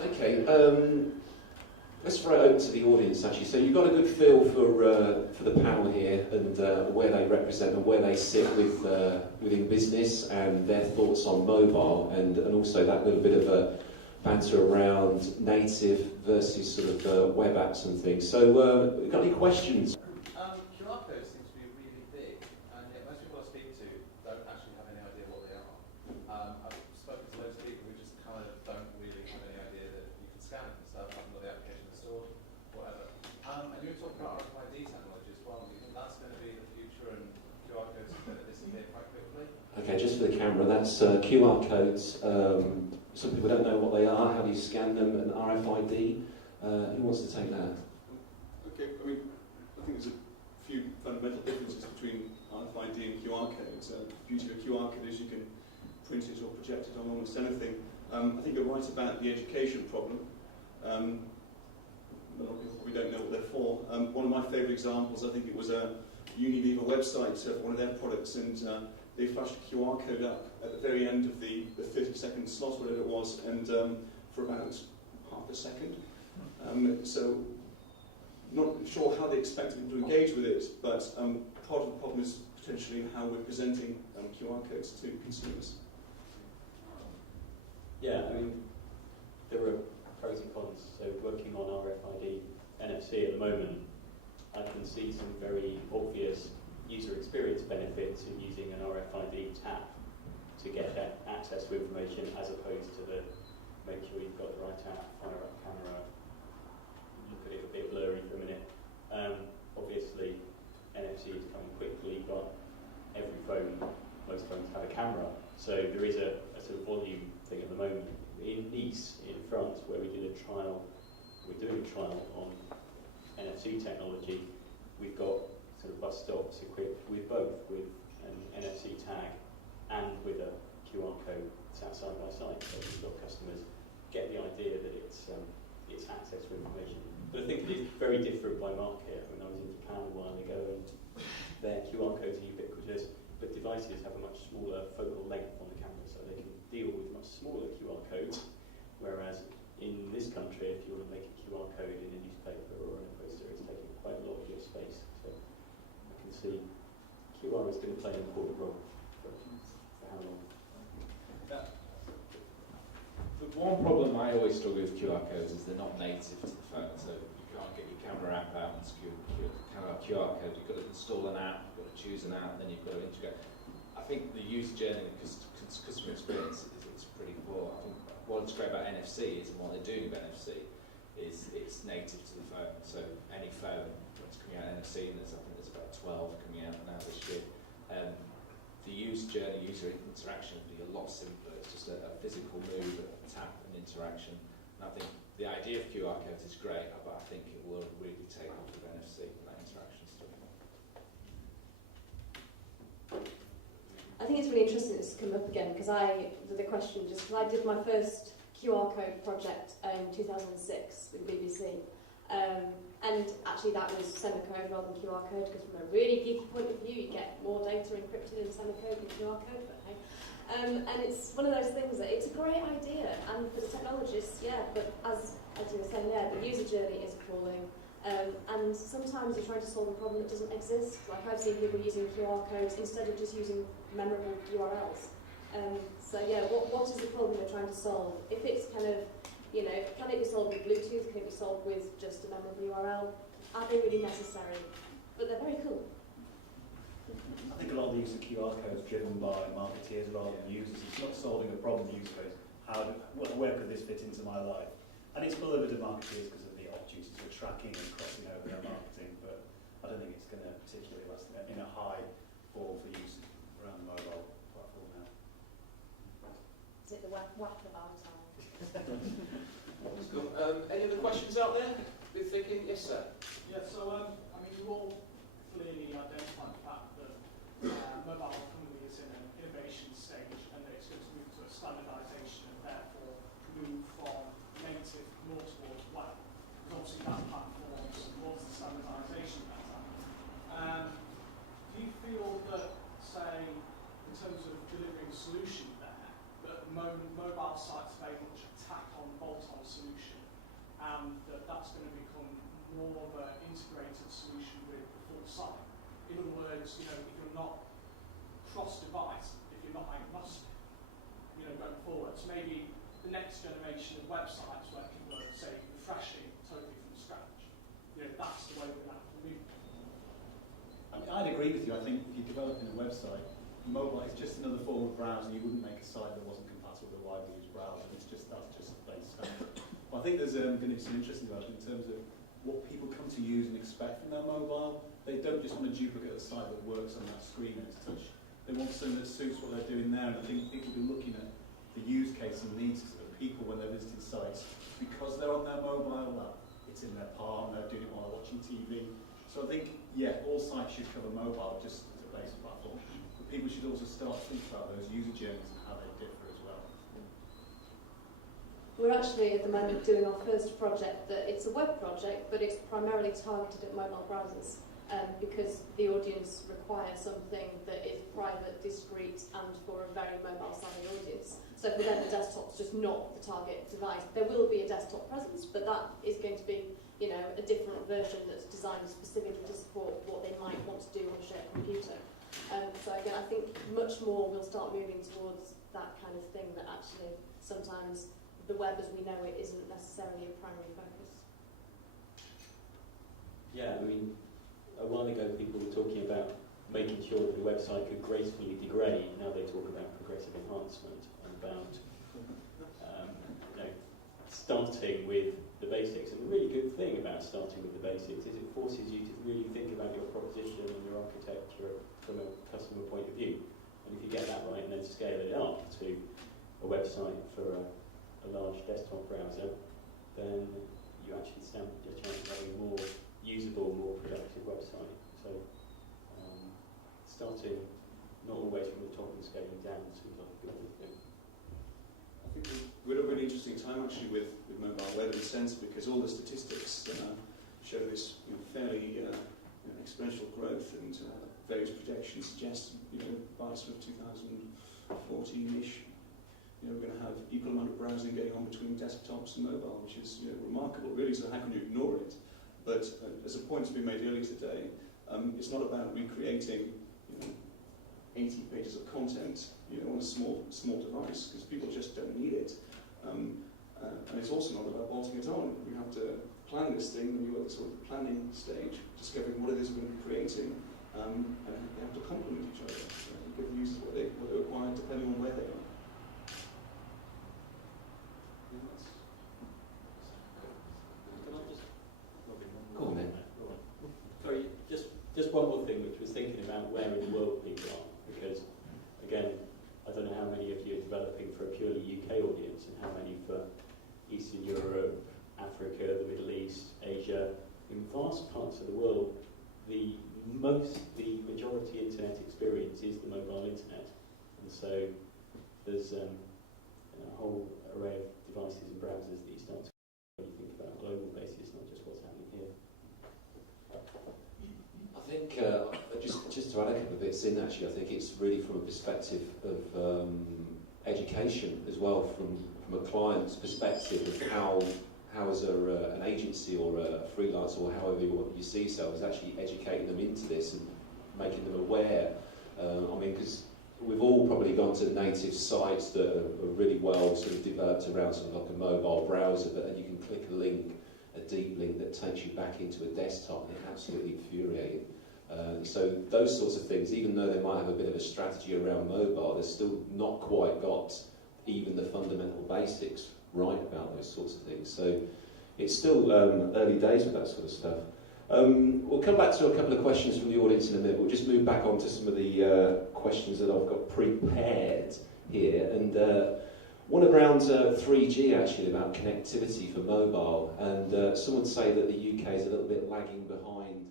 Okay. Let's throw it open to the audience, actually. So you've got a good feel for the panel here and where they represent and where they sit within business and their thoughts on mobile, and also that little bit of a banter around native versus sort of web apps and things. So, got any questions? QR codes seem to be really big, and yet most people I speak to don't actually have any idea what they are. I've spoken to loads of people who just kind of don't really have any idea that you can scan it and stuff, haven't got the application installed, whatever. And you were talking about RFID technology as well. Do you think that's going to be the future and QR codes are going to disappear quite quickly? Okay, just for the camera, that's QR codes. Some people don't know what they are. How do you scan them? And RFID. Who wants to take that? Okay, I mean, I think there's a few fundamental differences between RFID and QR codes. The beauty of a QR code is you can print it or project it on almost anything. I think you're right about the education problem. A lot of people probably don't know what they're for. One of my favourite examples, I think it was a Unilever website for one of their products, and they flashed a QR code up at the very end of the 30-second slot, whatever it was, and for about half a second. So, not sure how they expect people to engage with it, but part of the problem is potentially how we're presenting QR codes to consumers. Yeah, I mean, there are pros and cons. So working on RFID NFC at the moment, I can see some very obvious user experience benefits in using an RFID tap to get that access to information, as opposed to the make sure you've got the right app, fire up camera, look at it a bit blurry for a minute. Obviously, NFC is coming quickly, but most phones have a camera, so there is a sort of volume thing at the moment. In Nice, in France, where we're doing a trial on NFC technology, we've got sort of bus stops equipped with both, with an NFC tag and with a QR code sat side by side. So we've got customers get the idea that it's access to information. But I think it is very different by market. I mean, I was in Japan a while ago, and their QR codes are ubiquitous, but devices have a much smaller focal length on the camera, so they can deal with much smaller QR codes. Whereas in this country, if you want to make a QR code in a newspaper or in a poster, it's taking quite a lot of your space. So I can see QR is going to play an important role. For how long? The one problem I always struggle with QR codes is they're not native to the phone, so you can't get your camera app out and QR code. You've got to install an app, you've got to choose an app, then you've got to integrate. I think the user journey and customer experience is pretty poor. I think what's great about NFC is, and what they're doing with NFC is it's native to the phone. So any phone that's coming out NFC, and I think there's about 12 coming out now this year. The user journey, user interaction will be a lot simpler. It's just a physical move, a tap, and interaction. And I think the idea of QR codes is great, but I think it will really take off with NFC and that interaction stuff. I think it's really interesting this has come up again, because the question, just because I did my first QR code project in 2006 with BBC. And actually that was semicode rather than QR code, because from a really geeky point of view, you get more data encrypted in semicode than QR code, but hey. And it's one of those things that it's a great idea, and for the technologists, yeah, but as you were saying, yeah, the user journey is appalling. And sometimes you're trying to solve a problem that doesn't exist. Like I've seen people using QR codes instead of just using memorable URLs. So yeah, what is the problem they're trying to solve? If it's kind of, you know, can it be solved with Bluetooth? Can it be solved with just a memorable URL? Are they really necessary? But they're very cool. I think a lot of the use of QR codes driven by marketeers rather than users. It's not solving a problem. User goes, where could this fit into my life? And it's beloved of marketeers because of the opportunities for tracking and crossing over their marketing. But I don't think it's going to particularly last in a high fall for use around the mobile platform now. Is it the whack of our time? Any other questions out there? You're thinking, yes, sir. Yeah. So I mean, you all clearly identified the fact that mobile economy is in an innovation stage, and that it's going to move to a standardisation, and therefore move from native more towards web. Because obviously that platform supports the standardisation better. Do you feel that, say, in terms of delivering a solution there, that mobile sites are very much a tack-on, bolt-on solution and that's going to become more of an integrated solution with the full site. In other words, if you're not cross-device, if you're not agnostic, going forward, so maybe the next generation of websites where people are, say, refreshing totally from scratch, that's the way we're going to have to move. I mean, I'd agree with you. I think if you're developing a website, mobile is just another form of browsing. You wouldn't make a site that wasn't compatible with a widely used browser. That's just base standard. Well, I think there's going to be some interesting development in terms of what people come to use and expect from their mobile. They don't just want to duplicate a site that works on that screen and it's touch. They want something that suits what they're doing there. And I think people will be looking at the use case and needs of people when they're visiting sites because they're on their mobile. It's in their palm. They're doing it while they're watching TV. So I think, yeah, all sites should cover mobile just as a base platform. But people should also start to think about those user journeys and how they differ as well. We're actually at the moment doing our first project that it's a web project, but it's primarily targeted at mobile browsers because the audience requires something that is private, discreet, and for a very mobile-savvy audience. So for them, the desktop's just not the target device. There will be a desktop presence, but that is going to be, a different version that's designed specifically to support what they might want to do on a shared computer. So again, I think much more will start moving towards that kind of thing that actually sometimes the web as we know it isn't necessarily a primary focus. Yeah, I mean, a while ago people were talking about making sure that the website could gracefully degrade. Now they talk about progressive enhancement and about starting with the basics. And the really good thing about starting with the basics is it forces you to really think about your proposition and your architecture from a customer point of view. And if you get that right and then scale it up to a website for a large desktop browser, then you actually stand a chance of having a more usable, more productive website. So starting not always from the top and scaling down seems like a good thing. I think we're at a really interesting time actually with mobile web in a sense because all the statistics show this fairly exponential growth and various projections suggest by sort of 2014-ish we're going to have equal amount of browsing going on between desktops and mobile, which is remarkable really, so how can you ignore it? But as a point to be made earlier today, it's not about recreating 80 pages of content on a small device because people just don't need it. And it's also not about bolting it on. We have to plan this thing when you're at the sort of planning stage, discovering what it is we're going to be creating, and they have to complement each other. Give the users what they require depending on where they are. Go on then. Sorry, just one more thing, which was thinking about where in the world people are, because again, I don't know how many of you are developing for a purely UK audience and how many for Eastern Europe, Africa, the Middle East, Asia. In vast parts of the world, the majority internet experience is the mobile internet, and so there's a whole array of devices and browsers that you start to when you think about a global basis, not just what's happening here. I think, just to add a couple of bits in actually, I think it's really from a perspective of education as well, from a client's perspective of how as an agency or a freelance or however you see yourself is actually educating them into this and making them aware. I mean, because we've all probably gone to native sites that are really well sort of developed around sort of like a mobile browser, but then you can click a link, a deep link that takes you back into a desktop, and it's absolutely infuriating. So those sorts of things, even though they might have a bit of a strategy around mobile, they've still not quite got even the fundamental basics right about those sorts of things. So it's still early days with that sort of stuff. We'll come back to a couple of questions from the audience in a minute. We'll just move back on to some of the questions that I've got prepared here. And one around 3G actually, about connectivity for mobile. And some would say that the UK is a little bit lagging behind